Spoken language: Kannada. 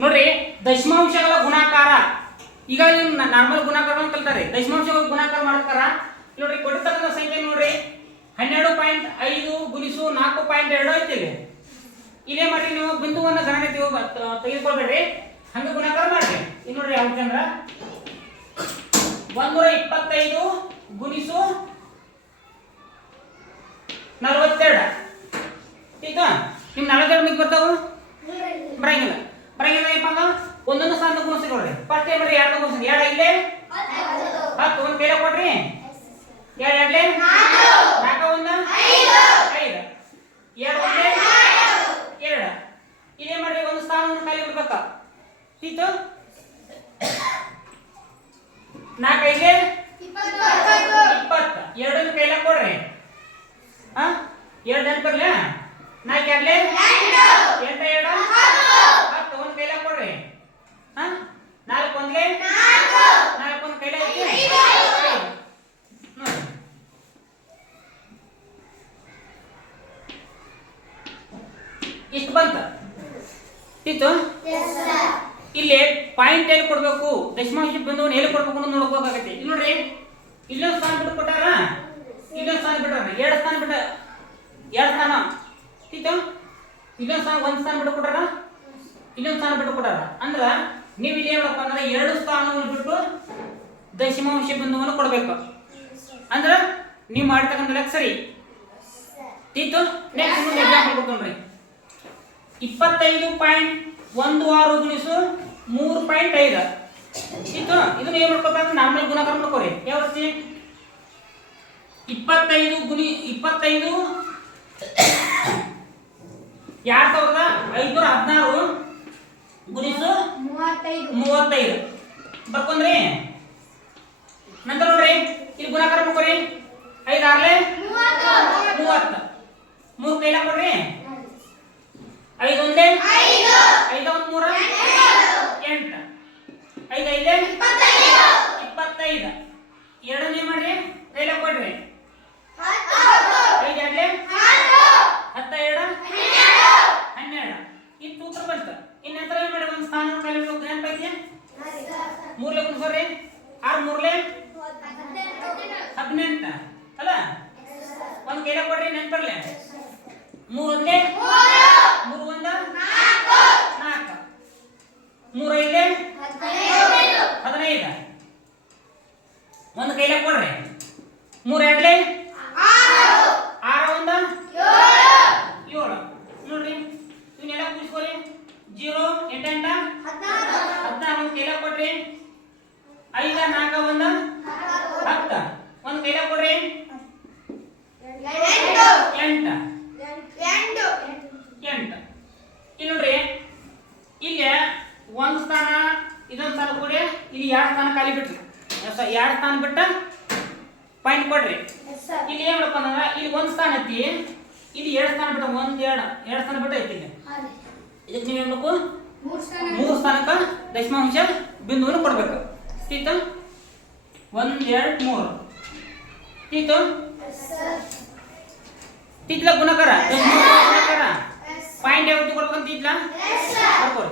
ನೋಡ್ರಿ ದಶಮಾಂಶಗಳ ಗುಣಾಕಾರ ಈಗ ನೀವು ನಾರ್ಮಲ್ ಗುಣಾಕಾರವನ್ನು ಕಲ್ತಾರೆ ದಶಮಾಂಶಗಳ ಗುಣಾಕಾರ ಮಾಡ್ತಾರ ನೋಡ್ರಿ ಕೊಟ್ಟಿರ್ತಕ್ಕಂಥ ಸಂಖ್ಯೆ ನೋಡ್ರಿ 12.5 ಗುಣಿಸು 4.2 ಐತಿ ಇಲ್ಲೇ ಮಾಡ್ರಿ ನೀವು ಬಿಂದುವನ್ನು ಗಣನೆ ತೆಗೆದುಕೊಳ್ಬೇಡ್ರಿ ಹಂಗ ಗುಣಾಕಾರ ಮಾಡ್ರಿ ಇಲ್ಲಿ ನೋಡ್ರಿ ಯಾವ ಚಂದ್ರ 125 ಗುಣಿಸು 42 ठीक ನಿಮ್ 42 ಮಿಕ್ ಬರ್ತಾವು ಬರಂಗಿಲ್ಲ ಬರಂಗಿಲ್ಲ ಏನಪ್ಪ ಒಂದೊಂದು ಸ್ಥಾನದ ಗುಣಿಸಿಕೊಡ್ರಿ ಫಸ್ಟ್ ಏನ್ ಮಾಡ್ರಿ ಎರಡು ಗುಣಿಸಿ ಎರಡು ಇಲ್ಲೇ 10 ಒಂದು ಕೈಲ ಕೊಡ್ರಿ ಎರಡು ಎರಡ್ಲೆ 4 ಒಂದು 5 ಎರಡು ಒಂದೇ 2 ಇಲ್ಲೇ ಮಾಡ್ರಿ ಒಂದು ಸ್ಥಾನವನ್ನು ಖಾಲಿ ಬಿಡ್ಬೇಕ ठीक 4 5 20 ಎರಡನ್ನು ಕೈಲ ಕೊಡ್ರಿ ಹಾ ಎರಡು ನೆನಪರ್ಲೆ 4 ಎರಡ್ಲೆ 8 2 10 ಒಂದು ಕೈಲ ಕೊಡ್ರಿ ಹಾ 4 ಒಂದ್ಲೆ 4 ಒಂದು ಕೈಲ ಐತಿ ನೋಡಿ ಇಷ್ಟು ಬಂತ ठीक ಇಲ್ಲಿ ಪಾಯಿಂಟ್ ಎಲ್ಲಿ ಕೊಡಬೇಕು ದಶಮಾಂಶ ಬಿಂದುವನ್ನು ಎಲ್ಲಿ ಕೊಡಬೇಕು ಅಂತ ನೋಡಬೇಕಾಗುತ್ತೆ ಇಲ್ಲಿ ನೋಡ್ರಿ ಇಲ್ಲೊಂದು ಸ್ಥಾನ ಬಿಟ್ಟು ಕೊಟ್ಟಾರ ಇಲ್ಲೊಂದು ಸ್ಥಾನ ಬಿಟ್ಟಾರ ಎರಡು ಸ್ಥಾನ ಬಿಟ್ಟ ಎರಡು ಸ್ಥಾನ ठीक ಇಲ್ಲೊಂದು ಸ್ಥಾನ ಒಂದು ಸ್ಥಾನ ಬಿಟ್ಟು ಕೊಟ್ಟಾರ ಇಲ್ಲೊಂದು ಸ್ಥಾನ ಬಿಟ್ಟು ಕೊಟ್ಟಾರ ಅಂದ್ರ ನೀವು ಇಲ್ಲಿ ಏನು ಮಾಡಬೇಕು ಅಂದ್ರೆ ಎರಡು ಸ್ಥಾನವನ್ನು ಬಿಟ್ಟು ದಶಮಾಂಶ ಬಿಂದುವನ್ನು ಕೊಡಬೇಕು ಅಂದ್ರ ನೀವು ಮಾಡ್ತಕ್ಕಂಥ ಲೆಕ್ಕ ಸರಿ ठीक ನೆಕ್ಸ್ಟ್ ಮುಂದೆ ಎಕ್ಸಾಂಪಲ್ ಕೊಡ್ತೇನ್ರಿ 25.16 ಗುಣಿಸು 3.5 ठीक ಇದನ್ನ ಏನು ಮಾಡ್ಕೊಬೇಕು ನಾರ್ಮಲ್ ಗುಣಾಕಾರ ಮಾಡ್ಕೋರಿ ಯಾವ ರೀತಿ 25 ಗುಣಿ 25 2516 ಗುಣಿಸು 35 ಬರ್ಕೊಂಡ್ರಿ ನಂತರ ನೋಡ್ರಿ ಇಲ್ಲಿ ಗುಣಾಕಾರ ಮಾಡ್ಕೋರಿ 5 6 30 3 ಕೈಲ ಕೊಡ್ರಿ 5 ಒಂದೇ 5 5 1 3 8 5 5 25 ಎರಡನೇ ಮಾಡ್ರಿ ಕೈಲ ಕೊಡ್ರಿ 5 2 10 12 ಇದು ಸೂತ್ರ ಬಂತು ಇನ್ನು ನಂತರ ಏನು ಮಾಡಿ ಒಂದು ಸ್ಥಾನ ಖಾಲಿ ಬಿಡೋದು ನೆನಪೈತಿ 3 ಗುಣಿಸೋರಿ 6 3 18 ಅಲ್ಲ ಒಂದು ಕೈಲ ಕೊಡ್ರಿ ನೆನಪರ್ಲೆ 3 ಒಂದೇ 3 1 4 3 5 15 ಒಂದು ಕೈಲ ಕೊಡ್ರಿ 3 2 6 1 7 ನೋಡ್ರಿ ಇವನ್ನೆಲ್ಲ ಕೂಡಿಸ್ಕೊರಿ 0 8 16 ಒಂದು ಕೈಲ ಕೊಡ್ರಿ 5 4 1 10 ಒಂದು ಕೈಲ ಕೊಡ್ರಿ 8 ಇಲ್ಲಿ ನೋಡ್ರಿ ಇಲ್ಲಿ ಒಂದು ಸ್ಥಾನ ಇದೊಂದು ಸ್ಥಾನ ಕೂಡ ಇಲ್ಲಿ ಎರಡು ಸ್ಥಾನ ಖಾಲಿ ಬಿಟ್ರಿ ಎರಡು ಸ್ಥಾನ ಬಿಟ್ಟ ಪಾಯಿಂಟ್ ಕೊಡ್ರಿ ಇಲ್ಲಿ ಏನ್ ಮಾಡಪ್ಪ ಅಂದ್ರೆ ಇಲ್ಲಿ ಒಂದು ಸ್ಥಾನ ಐತಿ ಇಲ್ಲಿ ಎರಡು ಸ್ಥಾನ ಬಿಟ್ಟ ಎರಡು ಸ್ಥಾನ ಬಿಟ್ಟ ಐತಿ ಇಲ್ಲಿ ಇದಕ್ಕೆ ನೀವು ಏನ್ ಮಾಡಬೇಕು ಮೂರು ಸ್ಥಾನಕ್ಕ ದಶಮಾಂಶ ಬಿಂದುವನ್ನು ಕೊಡ್ಬೇಕು ठीक 1 2 3 ठीक तिथला गुणाकार पाಯಿಂಟ್ ಯಾವುದು ಕೊಡ್ಬೇಕಂತ ಇದ್ಲ ಬರ್ಕೋರಿ